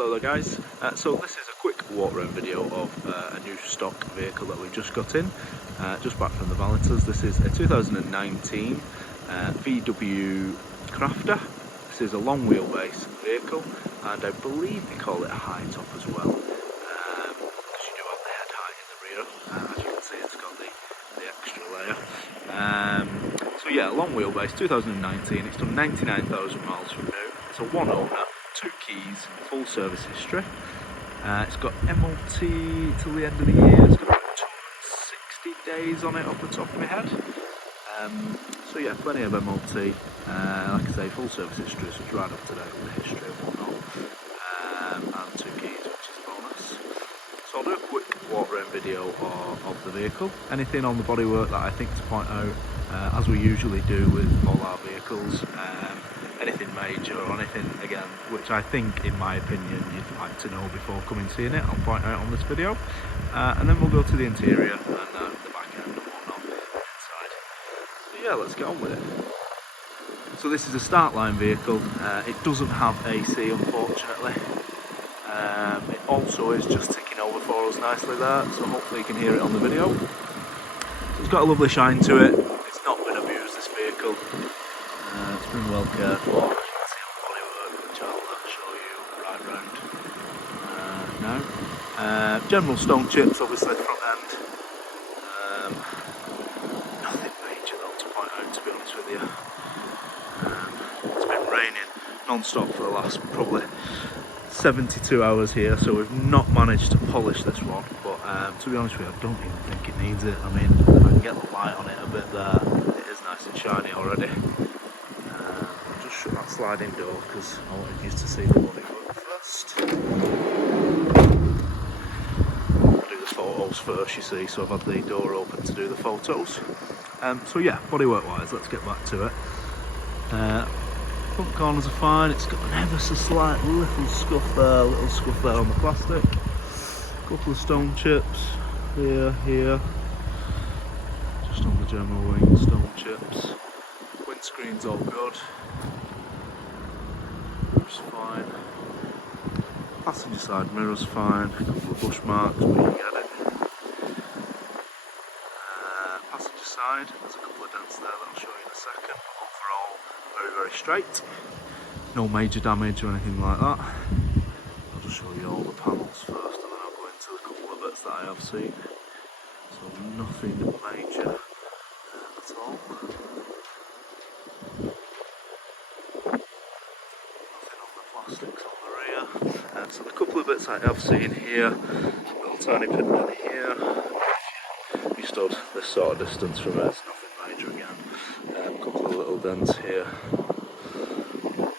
Hello there guys, so this is a quick walk around video of a new stock vehicle that we've just got in, just back from the Valetas. This is a 2019 VW Crafter. This is a long wheelbase vehicle and I believe they call it a high top as well, because you do have the head height in the rear. As you can see, it's got the extra layer. So yeah, long wheelbase, 2019, it's done 99,000 miles from new. It's a one owner, 2 keys, full service history. It's got MOT till the end of the year. It's got about 260 days on it off the top of my head. So yeah, plenty of MOT. Like I say, full service history, so it's right up to date with the history and whatnot. And 2 keys, which is a bonus. So I'll do a quick walk around video of the vehicle. Anything on the bodywork that I think to point out, as we usually do with all our vehicles. Anything major or anything, again, which I think, in my opinion, you'd like to know before coming seeing it, I'll point out on this video. And then we'll go to the interior and the back end and whatnot inside. So yeah, let's get on with it. So this is a start line vehicle. It doesn't have AC, unfortunately. It also is just ticking over for us nicely there, so hopefully you can hear it on the video. So it's got a lovely shine to it. It's not been abused, this vehicle. It's been well cared for. You can see on the bodywork, which I'll show you right round now. General stone chips, obviously, front end. Nothing major though to point out, to be honest with you. It's been raining non-stop for the last probably 72 hours here, so we've not managed to polish this one. But to be honest with you, I don't even think it needs it. I mean, if I can get the light on it a bit there, it is nice and shiny already. Shut that sliding door because I wanted you to see the bodywork first. I'll do the photos first, you see, so I've had the door open to do the photos. So yeah, bodywork wise, let's get back to it. Front corners are fine. It's got an ever so slight little scuff there on the plastic. Couple of stone chips here. Just on the general wing, stone chips. Windscreen's all good. Fine. Passenger side mirror's fine. A couple of bush marks, but you get it. Passenger side, there's a couple of dents there that I'll show you in a second. Overall, very, very straight. No major damage or anything like that. I'll just show you all the panels first, and then I'll go into a couple of bits that I have seen. So nothing major at all. Plastics on the rear. So the couple of bits I have seen here, little tiny pin in here. If you stood this sort of distance from it, it's nothing major again. A couple of little dents here. A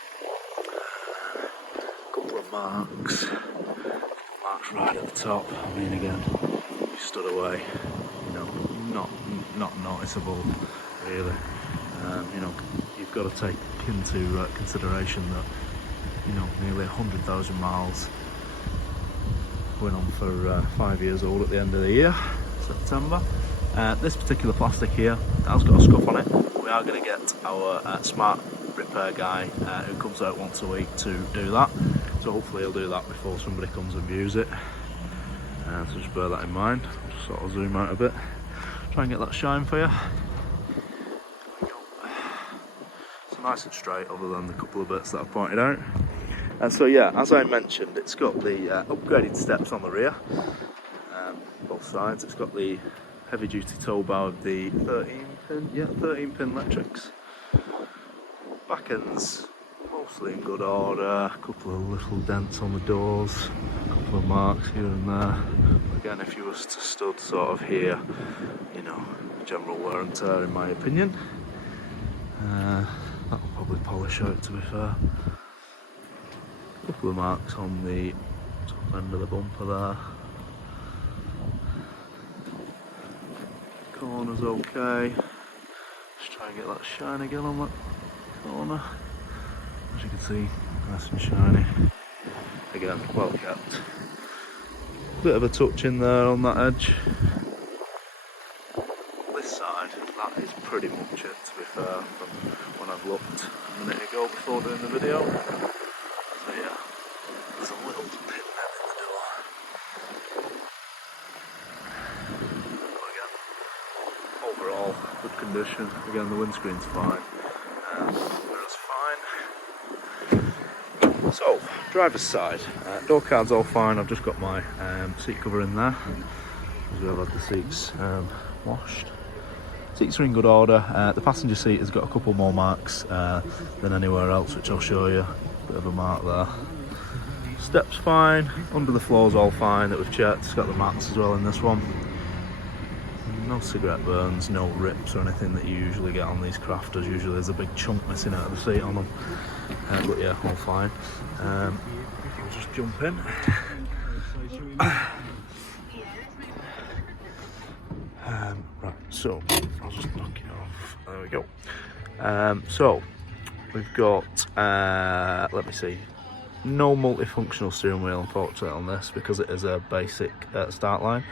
couple of marks. Marks right at the top. I mean, again, if you stood away, you know, not noticeable really. You know, you've got to take into consideration that, you know, nearly 100,000 miles, going on for 5 years old at the end of the year, September. This particular plastic here has got a scuff on it. We are going to get our smart repair guy who comes out once a week to do that. So hopefully he'll do that before somebody comes and views it. So just bear that in mind. I'll just sort of zoom out a bit, try and get that shine for you. Nice and straight, other than the couple of bits that I've pointed out. And so yeah, as I mentioned, it's got the upgraded steps on the rear, both sides. It's got the heavy duty tow bar with the 13 pin electrics. Back end's mostly in good order. A couple of little dents on the doors, a couple of marks here and there. Again, if you was to stud sort of here, you know, general wear and tear in my opinion. That'll probably polish out, to be fair. A couple of marks on the top end of the bumper there. Corner's okay. Just try and get that shine again on that corner. As you can see, nice and shiny. Again, well kept. Bit of a touch in there on that edge. This side, that is pretty much it, to be fair, from when I've looked a minute ago before doing the video. So yeah, there's a little condition. Again, the windscreen's fine. Mirror's fine. So, driver's side. Door card's all fine. I've just got my seat cover in there. As well, I've had the seats washed. Seats are in good order. The passenger seat has got a couple more marks than anywhere else, which I'll show you. Bit of a mark there. Steps fine. Under the floor's all fine that we've checked. It's got the mats as well in this one. No cigarette burns, no rips or anything that you usually get on these crafters. Usually there's a big chunk missing out of the seat on them. But yeah, all fine. I'll just jump in. Right, so I'll just knock it off. There we go. So we've got, let me see, no multifunctional steering wheel unfortunately on this because it is a basic start line.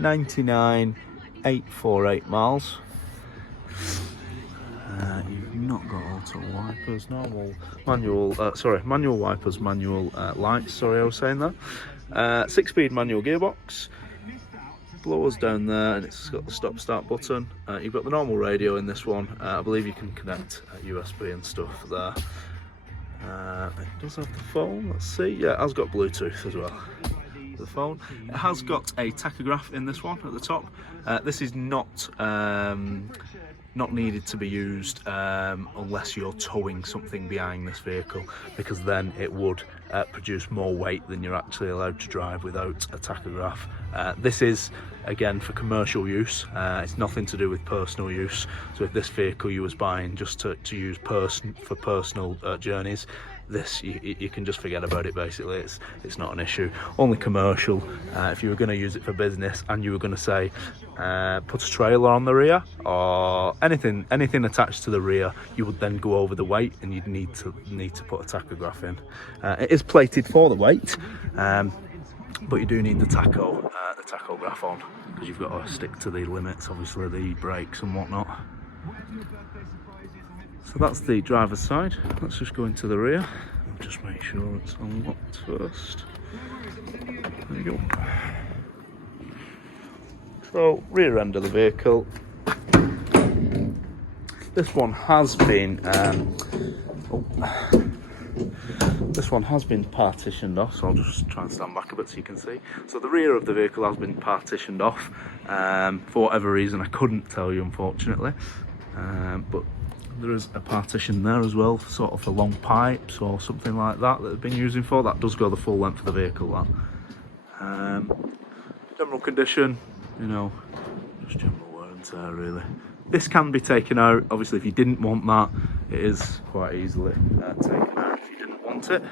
99,848 miles. You've not got auto wipers, manual wipers, manual lights, sorry I was saying that. 6-speed manual gearbox. Blowers down there and it's got the stop start button. You've got the normal radio in this one. I believe you can connect USB and stuff there. It does have the phone, let's see. Yeah, it has got Bluetooth as well. The phone. It has got a tachograph in this one at the top. This is not needed to be used unless you're towing something behind this vehicle, because then it would produce more weight than you're actually allowed to drive without a tachograph. This is again for commercial use. It's nothing to do with personal use. So if this vehicle you was buying just to use for personal journeys, this you can just forget about it. Basically, it's not an issue. Only commercial. If you were going to use it for business and you were going to say put a trailer on the rear or anything attached to the rear, you would then go over the weight and you'd need to put a tachograph in. It is plated for the weight, but you do need the tachograph on because you've got to stick to the limits, obviously the brakes and whatnot. So that's the driver's side. Let's just go into the rear. I'll just make sure it's unlocked first. There we go. So, rear end of the vehicle. This one has been partitioned off, so I'll just try and stand back a bit so you can see. So the rear of the vehicle has been partitioned off. For whatever reason, I couldn't tell you, unfortunately. But there is a partition there as well, sort of for long pipes or something like that they've been using for. That does go the full length of the vehicle, that. General condition, you know, just general wear and tear really. This can be taken out, obviously if you didn't want that, it is quite easily taken out if you didn't want it.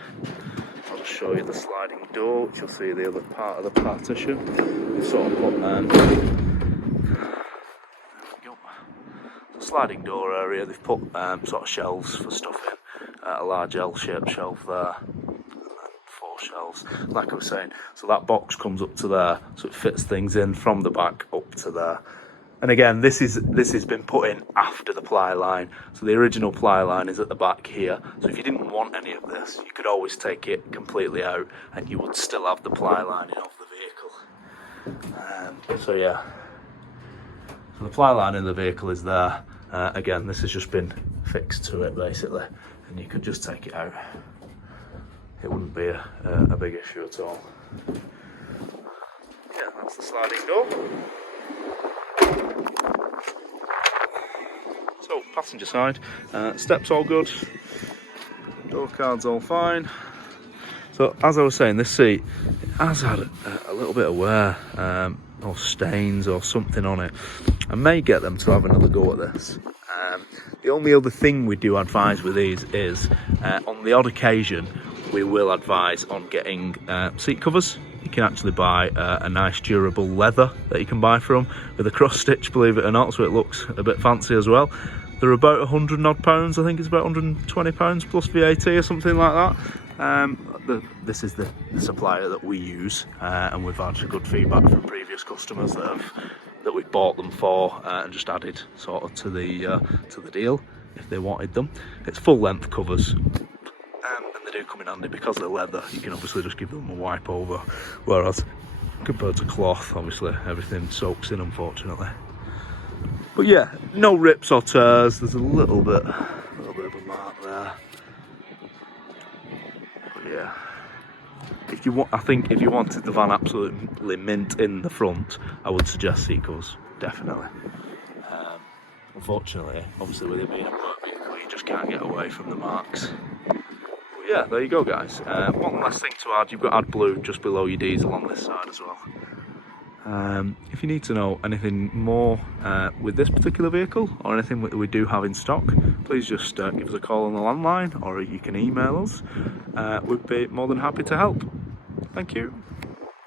I'll just show you the sliding door, which you'll see the other part of the partition. We've sort of put sliding door area. They've put sort of shelves for stuff in, a large L-shaped shelf there, and then 4 shelves, like I was saying. So that box comes up to there, so it fits things in from the back up to there. And again, this has been put in after the ply line. So the original ply line is at the back here. So if you didn't want any of this, you could always take it completely out, and you would still have the ply line of the vehicle. So yeah. So the ply line in the vehicle is there. Again, this has just been fixed to it basically, and you could just take it out. It wouldn't be a big issue at all. Yeah, that's the sliding door. So, passenger side, steps all good, door card's all fine. So, as I was saying, this seat has had a little bit of wear or stains or something on it. I may get them to have another go at this. The only other thing we do advise with these is, on the odd occasion, we will advise on getting seat covers. You can actually buy a nice durable leather that you can buy from with a cross stitch, believe it or not, so it looks a bit fancy as well. They're about £100 odd, I think it's about £120 plus VAT or something like that. This is the supplier that we use, and we've had good feedback from previous customers that we've bought them for and just added sort of to the deal if they wanted them. It's full length covers, and they do come in handy because they're leather. You can obviously just give them a wipe over, whereas compared to cloth, obviously everything soaks in, unfortunately. But yeah, no rips or tears. There's a little bit of a mark there. But yeah, if you want, I think if you wanted the van absolutely mint in the front, I would suggest Seagulls, definitely. Unfortunately, obviously with it being a work vehicle, you just can't get away from the marks. But yeah, there you go, guys. One last thing to add, you've got AdBlue just below your diesel on this side as well. If you need to know anything more with this particular vehicle or anything that we do have in stock, please just give us a call on the landline, or you can email us. We'd be more than happy to help. Thank you.